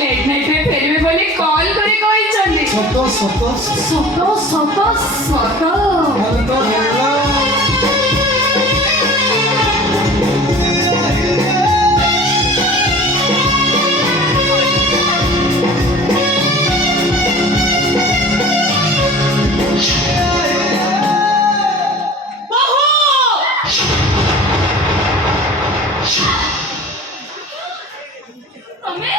late নাইটে ফেরবে বলে call করে কইছন্তি সত সত সত সত সত ভালো তো ভালো তুমি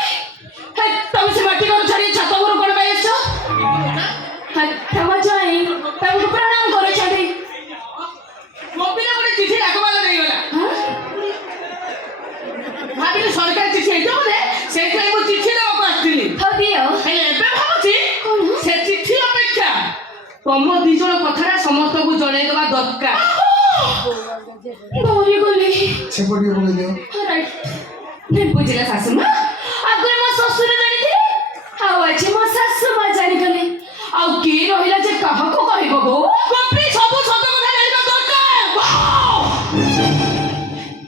তুমি সে মাটি ঘর ছাড়ি ছাত উপর কোন পাইছ তম যাই তাଙ୍କୁ প্রণাম କରୁଛନ୍ତି কপিলা ଗୋଟେ ଚିଠି ଡାକବାଲା ଦେଇଗଲା ଭାବିଲି ସରକାର ଚିଠି ହେଇଥିବ ବୋଧେ ସେଇଥିପାଇଁ ମୁଁ ଚିଠି ଦେବାକୁ ଆସିଥିଲି ହଉ ଦିଅ ହେଲେ ଏବେ ଭାବୁଛି ସେ ଚିଠି ଅପେକ୍ଷା ତମ ଦି ଜଣ କଥାଟା ସମସ୍ତଙ୍କୁ ଜଣେଇଦେବା ଦରକାର ଡରି ଗଲି ସେପଟେ ପକେଇ ଦିଅ ବୁଝିଲା ଶାଶୁ ମା ଆଗରୁ ମୋ ଶ୍ୱଶୁର ଜାଣିଥିଲେ ଆଉ ଆଜି ମୋ ଶାଶୁ ମା ଜାଣିଗଲେ ଆଉ କିଏ ରହିଲା ଯେ କାହାକୁ କହିବ ବୋ କପି ସବୁ ସତ କଥା ଜାଣିବା ଦରକାର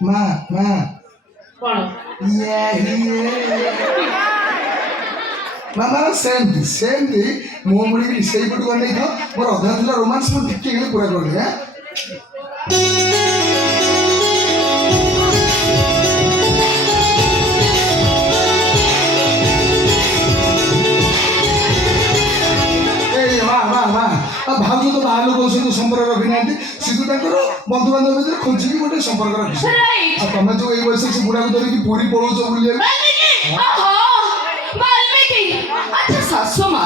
ମା ମା କଣ ମାମା ସେମିତି ସେମିତି ମୋ ମୁଡ଼ିକି ସେଇପଟକୁ ଅନେଇଥାଉ ମୋର ଅଧା ଥିଲା ରୋମାନ୍ସ ମୁଁ ଟିକେ ହେଲେ ପୁରା କରିଲି ହଁ ଭାଉଜ ତ ବାହାର ଲୋକ ସହିତ ସମ୍ପର୍କ ରଖିନାହାନ୍ତି ସିଧୁ ତାଙ୍କର ବନ୍ଧୁବାନ୍ଧବ ଭିତରେ ଖୋଜିକି ଗୋଟେ ସମ୍ପର୍କ ରଖିଛନ୍ତି ଆଉ ତମେ ଯୋଉ ଏଇ ବୟସରେ ସେ ବୁଢ଼ାକୁ ଧରିକି ପୁରୀ ପଳଉଛ ବୁଲିବାକୁ ବାଲ୍ମୀକି ଆଚ୍ଛା ଶାଶୁ ମା